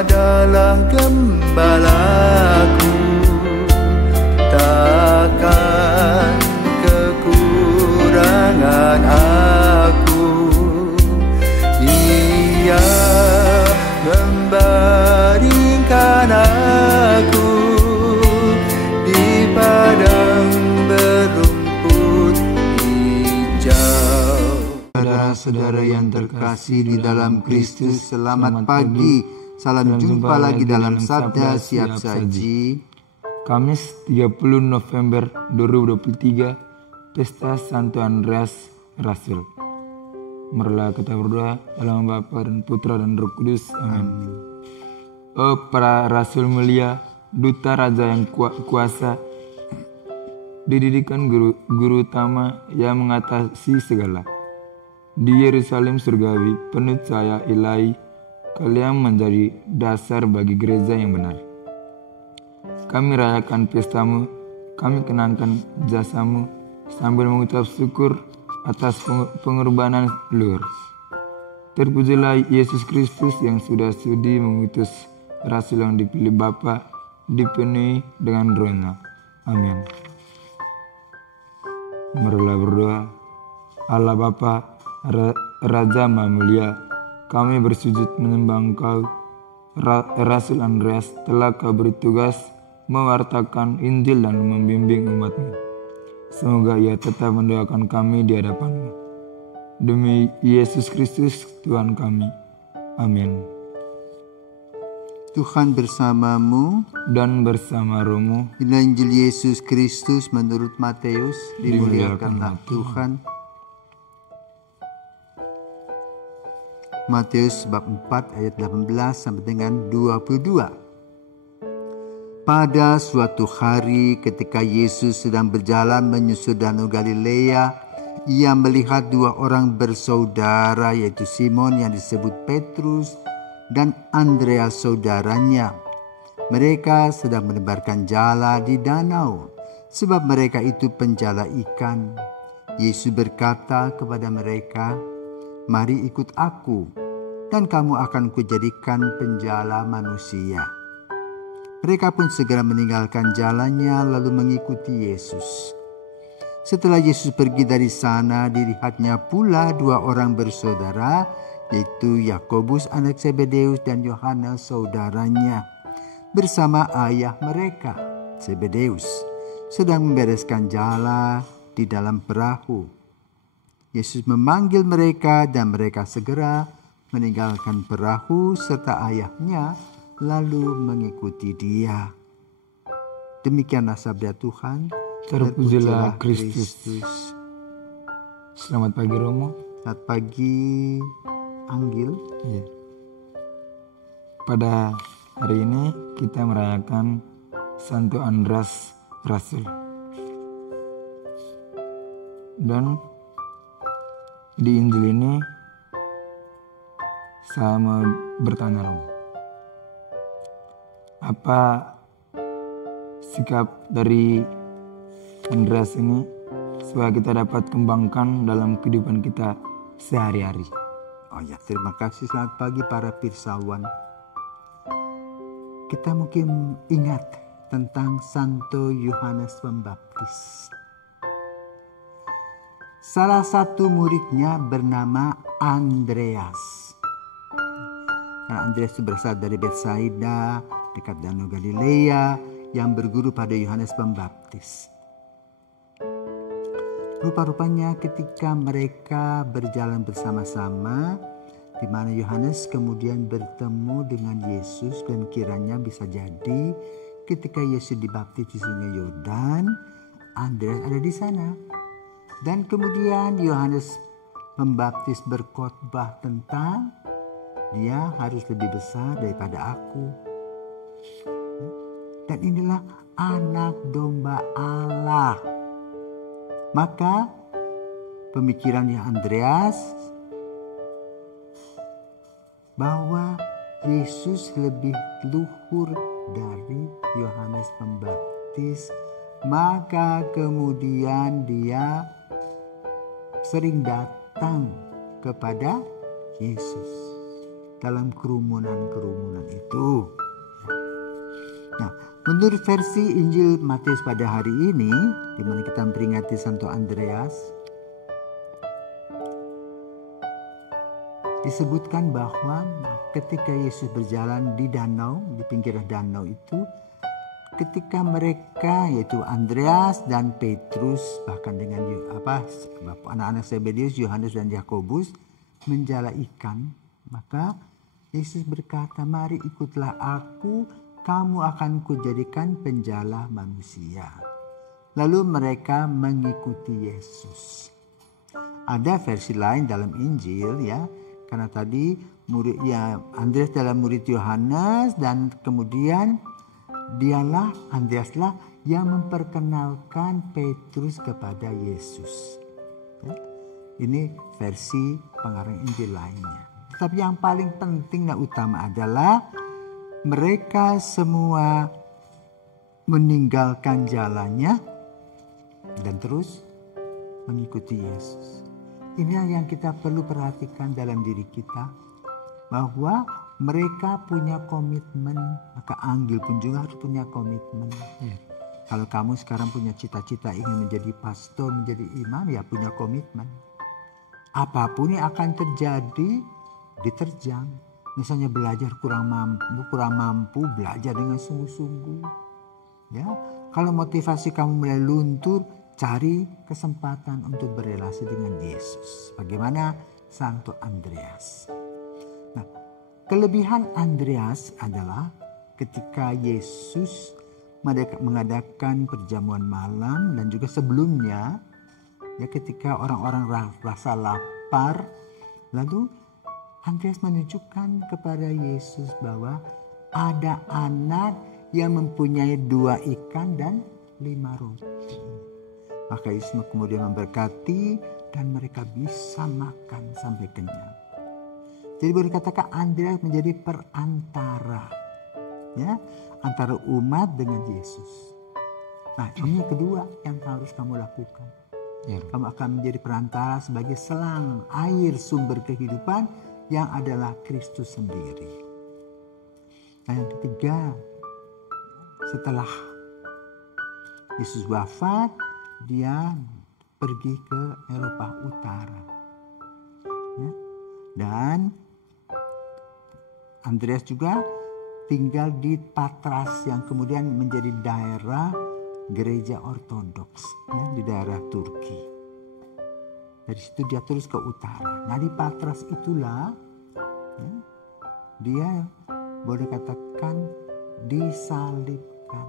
adalah gembalaku, takkan kekurangan aku. Ia membaringkan aku di padang berumput hijau. Saudara-saudara yang terkasih di dalam Kristus, selamat pagi. Salam jumpa lagi dalam Sabda Siap Saji. Kamis 30 November 2023, Pesta Santo Andreas Rasul. Marilah kita berdoa dalam nama Bapa dan Putra dan Roh Kudus. Amin. Oh para rasul mulia, duta raja yang kuasa, dididikan guru utama yang mengatasi segala. Di Yerusalem surgawi, penuh cahaya ilahi, kalian menjadi dasar bagi gereja yang benar. Kami rayakan pestamu, kami kenangkan jasamu, sambil mengucap syukur atas pengorbanan luhur. Terpujilah Yesus Kristus yang sudah sudi mengutus rasul yang dipilih Bapa, dipenuhi dengan Roh-Nya. Amin. Marilah berdoa. Allah Bapa, Raja Maha Mulia, kami bersujud menyembah Engkau. Rasul Andreas telah Kau beri tugas mewartakan Injil dan membimbing umat-Mu. Semoga ia tetap mendoakan kami di hadapan-Mu. Demi Yesus Kristus Tuhan kami. Amin. Tuhan bersamamu Dan bersama rohmu. Inilah Injil Yesus Kristus menurut Matius. Dimuliakanlah Tuhan. Matius bab 4 ayat 18 sampai dengan 22. Pada suatu hari ketika Yesus sedang berjalan menyusur Danau Galilea, ia melihat dua orang bersaudara, yaitu Simon yang disebut Petrus dan Andreas saudaranya. Mereka sedang menebarkan jala di danau, sebab mereka itu penjala ikan. Yesus berkata kepada mereka, "Mari ikut aku, dan kamu akan kujadikan penjala manusia." Mereka pun segera meninggalkan jalannya lalu mengikuti Yesus. Setelah Yesus pergi dari sana, dilihatnya pula dua orang bersaudara, yaitu Yakobus anak Zebedeus dan Yohanes saudaranya, bersama ayah mereka, Zebedeus, sedang membereskan jala di dalam perahu. Yesus memanggil mereka dan mereka segera meninggalkan perahu serta ayahnya lalu mengikuti dia. Demikianlah sabda Tuhan. Terpujilah Kristus. Selamat pagi Romo. Selamat pagi Anggil. Ya. Pada hari ini kita merayakan Santo Andreas Rasul. Dan di Injil ini saya mau bertanya Romo, apa sikap dari Andreas ini supaya kita dapat kembangkan dalam kehidupan kita sehari-hari? Oh ya, terima kasih. Selamat pagi para pirsawan. Kita mungkin ingat tentang Santo Yohanes Pembaptis. Salah satu muridnya bernama Andreas. Karena Andreas itu berasal dari Betsaida, dekat Danau Galilea, yang berguru pada Yohanes Pembaptis. Rupa-rupanya ketika mereka berjalan bersama-sama, di mana Yohanes kemudian bertemu dengan Yesus, dan kiranya bisa jadi ketika Yesus dibaptis di Sungai Yordan, Andreas ada di sana. Dan kemudian Yohanes Pembaptis berkhotbah tentang dia harus lebih besar daripada aku. Dan inilah anak domba Allah. Maka pemikirannya Andreas bahwa Yesus lebih luhur dari Yohanes Pembaptis. Maka kemudian dia sering datang kepada Yesus. dalam kerumunan-kerumunan itu. Nah, menurut versi Injil Matius pada hari ini, di mana kita memperingati Santo Andreas, disebutkan bahwa ketika Yesus berjalan di danau, di pinggir danau itu, ketika mereka yaitu Andreas dan Petrus bahkan dengan anak-anak Zebedeus, Yohanes dan Yakobus menjala ikan, maka Yesus berkata, "Mari ikutlah aku, kamu akan kujadikan penjala manusia." Lalu mereka mengikuti Yesus. Ada versi lain dalam Injil ya, karena tadi Andreas adalah murid Yohanes dan kemudian Andreaslah yang memperkenalkan Petrus kepada Yesus. Ya, ini versi pengarang Injil lainnya. Tapi yang paling penting dan utama adalah mereka semua meninggalkan jalannya dan terus mengikuti Yesus. Ini yang kita perlu perhatikan dalam diri kita, bahwa mereka punya komitmen, maka Anggil pun juga harus punya komitmen. Ya. Kalau kamu sekarang punya cita-cita ingin menjadi pastor, menjadi imam, ya punya komitmen. Apapun yang akan terjadi, diterjang. Misalnya belajar kurang mampu, belajar dengan sungguh-sungguh. Ya, kalau motivasi kamu mulai luntur, cari kesempatan untuk berrelasi dengan Yesus. Bagaimana Santo Andreas? Nah, kelebihan Andreas adalah ketika Yesus mengadakan perjamuan malam dan juga sebelumnya, ya ketika orang-orang rasa lapar, lalu Andreas menunjukkan kepada Yesus bahwa ada anak yang mempunyai 2 ikan dan 5 roti. Maka Yesus kemudian memberkati dan mereka bisa makan sampai kenyang. Jadi boleh dikatakan Andreas menjadi perantara, ya, antara umat dengan Yesus. Nah, ini yang kedua yang harus kamu lakukan. Ya. Kamu akan menjadi perantara sebagai selang air sumber kehidupan yang adalah Kristus sendiri. Nah, yang ketiga, setelah Yesus wafat, dia pergi ke Eropa Utara. Ya. Dan Andreas juga tinggal di Patras yang kemudian menjadi daerah gereja ortodoks, ya, di daerah Turki. Dari situ dia terus ke utara. Nah, di Patras itulah ya, dia boleh katakan disalibkan.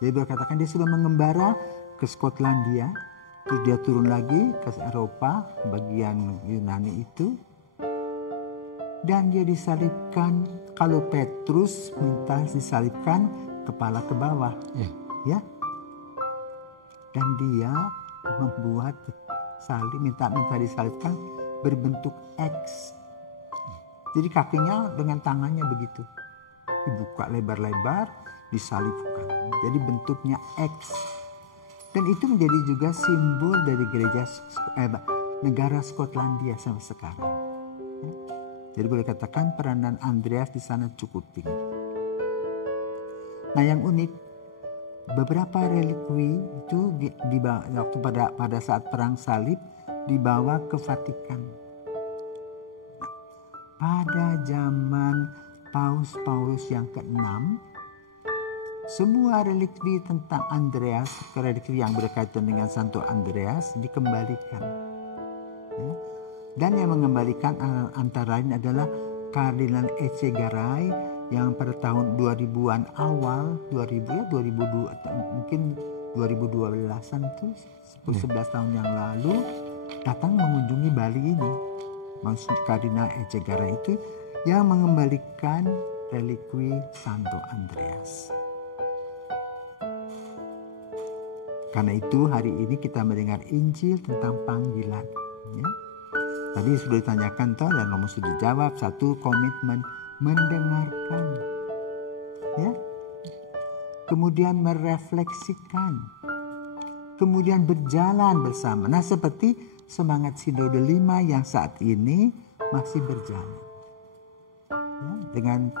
Jadi boleh katakan dia sudah mengembara ke Skotlandia, terus dia turun lagi ke Eropa bagian Yunani itu, dan dia disalibkan. Kalau Petrus minta disalibkan kepala ke bawah, ya, dan dia membuat salib, minta disalibkan berbentuk X. Jadi kakinya dengan tangannya begitu dibuka lebar-lebar, disalibkan. Jadi bentuknya X. Dan itu menjadi juga simbol dari gereja negara Skotlandia sampai sekarang. Ya. Jadi boleh katakan peranan Andreas di sana cukup tinggi. Nah, yang unik, beberapa relikwi itu waktu pada saat perang salib dibawa ke Vatikan. Pada zaman Paus yang ke-6, semua relikwi tentang Andreas, relikwi yang berkaitan dengan Santo Andreas dikembalikan. Ya. Dan yang mengembalikan antara lain adalah Kardinal Echegaray yang pada tahun 2000-an awal, 2002, mungkin 2012-an itu, 10-11 tahun yang lalu, datang mengunjungi Bali ini. Maksud Kardinal Echegaray itu yang mengembalikan relikwi Santo Andreas. Karena itu hari ini kita mendengar Injil tentang panggilan. Ya. Tadi sudah ditanyakan toh dan kamu sudah dijawab. Satu, komitmen mendengarkan. Ya. Kemudian merefleksikan. Kemudian berjalan bersama. Nah, seperti semangat Sinode 5 yang saat ini masih berjalan. ya, dengan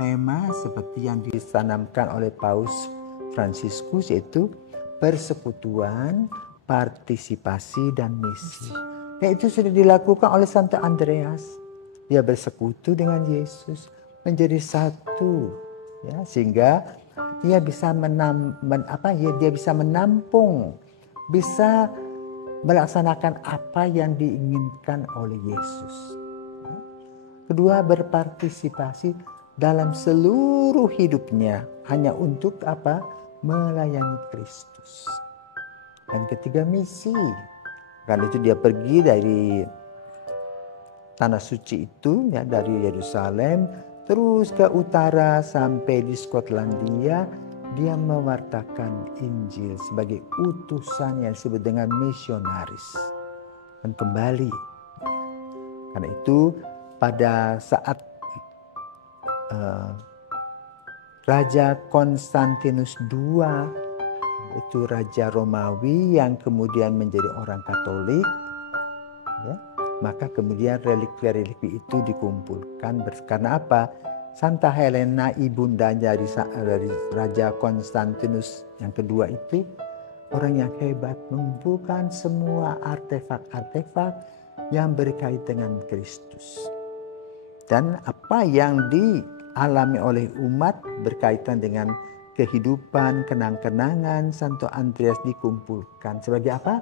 tema seperti yang ditanamkan oleh Paus Fransiskus, yaitu persekutuan, partisipasi, dan misi. Dan itu sudah dilakukan oleh Santo Andreas. Dia bersekutu dengan Yesus, menjadi satu, ya, sehingga dia bisa dia bisa menampung, bisa melaksanakan apa yang diinginkan oleh Yesus. Kedua, berpartisipasi dalam seluruh hidupnya hanya untuk apa? Melayani Kristus. Dan ketiga, misi. Karena itu dia pergi dari tanah suci itu, ya, dari Yerusalem terus ke utara sampai di Skotlandia. Dia mewartakan Injil sebagai utusan yang disebut dengan misionaris. Dan kembali, karena itu pada saat Raja Konstantinus II, itu Raja Romawi yang kemudian menjadi orang Katolik, ya, maka kemudian relikwi-relikwi itu dikumpulkan. Karena apa? Santa Helena, ibundanya dari Raja Konstantinus yang kedua itu orang yang hebat, mengumpulkan semua artefak-artefak yang berkait dengan Kristus. Dan apa yang dialami oleh umat berkaitan dengan kehidupan, kenang-kenangan Santo Andreas dikumpulkan. Sebagai apa?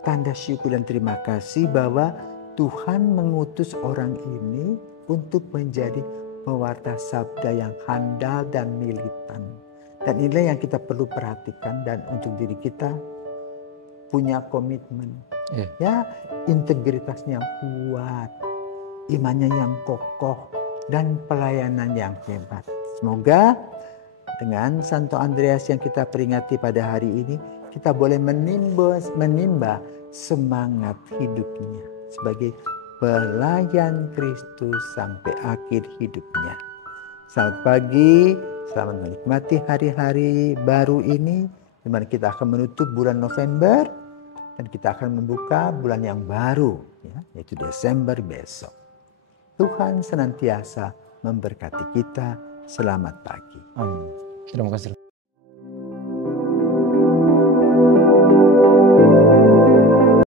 Tanda syukur dan terima kasih bahwa Tuhan mengutus orang ini untuk menjadi pewarta sabda yang handal dan militan. Dan inilah yang kita perlu perhatikan, dan untuk diri kita punya komitmen. Ya, integritasnya kuat, imannya yang kokoh, dan pelayanan yang hebat. Semoga dengan Santo Andreas yang kita peringati pada hari ini, kita boleh menimba semangat hidupnya sebagai pelayan Kristus sampai akhir hidupnya. Selamat pagi, selamat menikmati hari-hari baru ini, di mana kita akan menutup bulan November dan kita akan membuka bulan yang baru, ya, yaitu Desember besok. Tuhan senantiasa memberkati kita. Selamat pagi. Amin. Terima kasih.